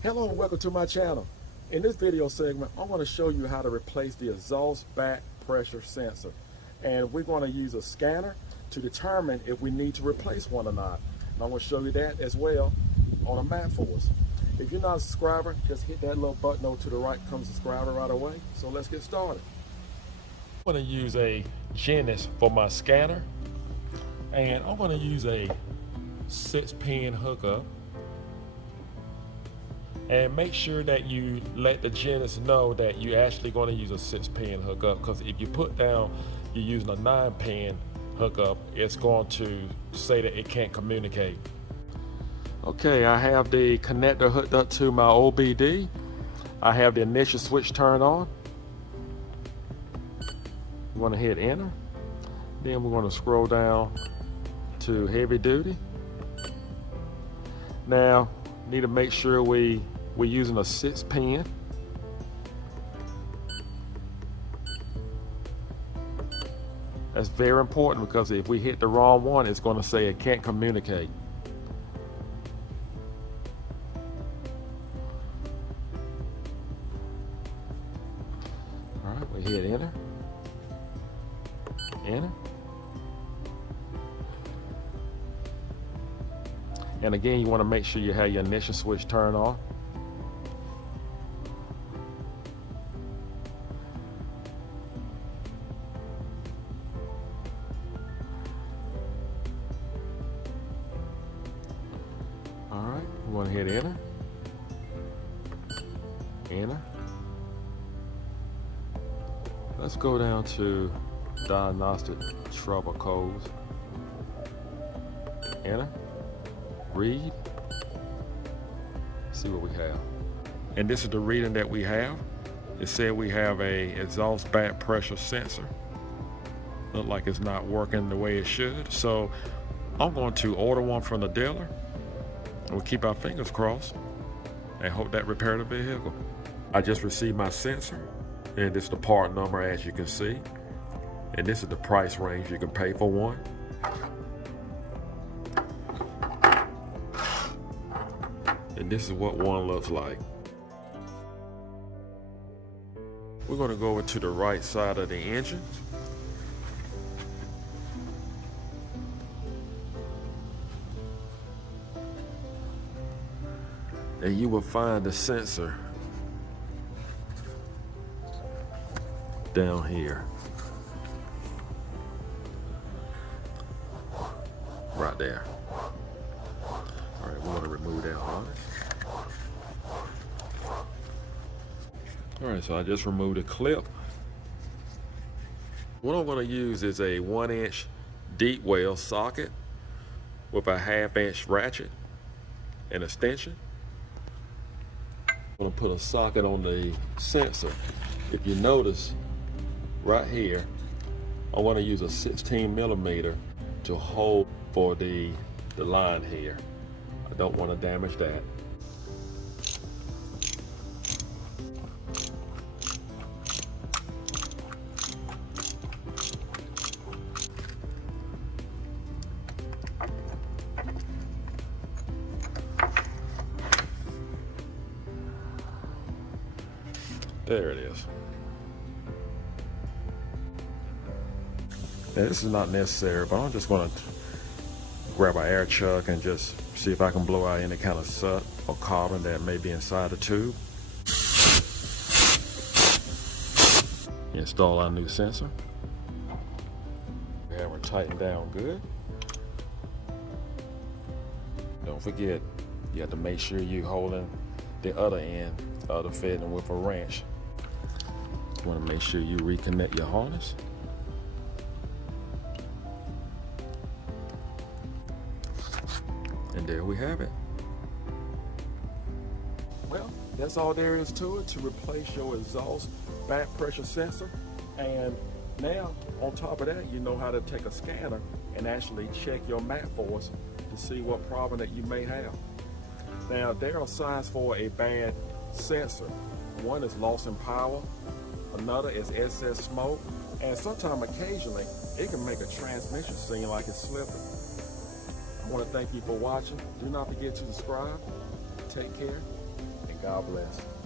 Hello and welcome to my channel. In this video segment, I'm going to show you how to replace the exhaust back pressure sensor. And we're going to use a scanner to determine if we need to replace one or not. And I'm going to show you that as well on a Maxxforce. If you're not a subscriber, just hit that little button over to the right, become a subscriber right away. So let's get started. I'm going to use a Genesis for my scanner. And I'm going to use a 6-pin hookup. And make sure that you let the Genesis know that you're actually going to use a 6-pin hookup, because if you put down you're using a 9-pin hookup, it's going to say that it can't communicate. Okay, I have the connector hooked up to my OBD. I have the initial switch turned on. I'm going to hit enter. Then we're going to scroll down to heavy duty. Now, need to make sure we're using a 6-pin. That's very important, because if we hit the wrong one, it's going to say it can't communicate. All right, we hit enter. Enter. And again, you want to make sure you have your initial switch turned on. All right, we want to hit enter. Enter. Let's go down to diagnostic trouble codes. Enter. Read. See what we have. And this is the reading that we have. It said we have a exhaust back pressure sensor. Look like it's not working the way it should. So I'm going to order one from the dealer. We'll keep our fingers crossed and hope that repair the vehicle. I just received my sensor, and this is the part number, as you can see. And this is the price range you can pay for one. And this is what one looks like. We're going to go over to the right side of the engine. And you will find the sensor down here. Right there. All right, we want to remove that harness. All right, so I just removed a clip. What I'm going to use is a 1-inch deep well socket with a 1/2-inch ratchet and extension. I'm going to put a socket on the sensor. If you notice right here, I want to use a 16mm to hold for the line here. I don't want to damage that. There it is. Now, this is not necessary, but I'm just going to grab an air chuck and just see if I can blow out any kind of soot or carbon that may be inside the tube. Install our new sensor. And we're tightened down good. Don't forget, you have to make sure you're holding the other end of the fitting with a wrench. You want to make sure you reconnect your harness. And there we have it. Well, that's all there is to it to replace your exhaust back pressure sensor. And now, on top of that, you know how to take a scanner and actually check your Maxxforce to see what problem that you may have. Now, there are signs for a bad sensor. One is loss in power, another is excess smoke, and sometimes occasionally it can make a transmission seem like it's slipping. I want to thank you for watching. Do not forget to subscribe. Take care. God bless.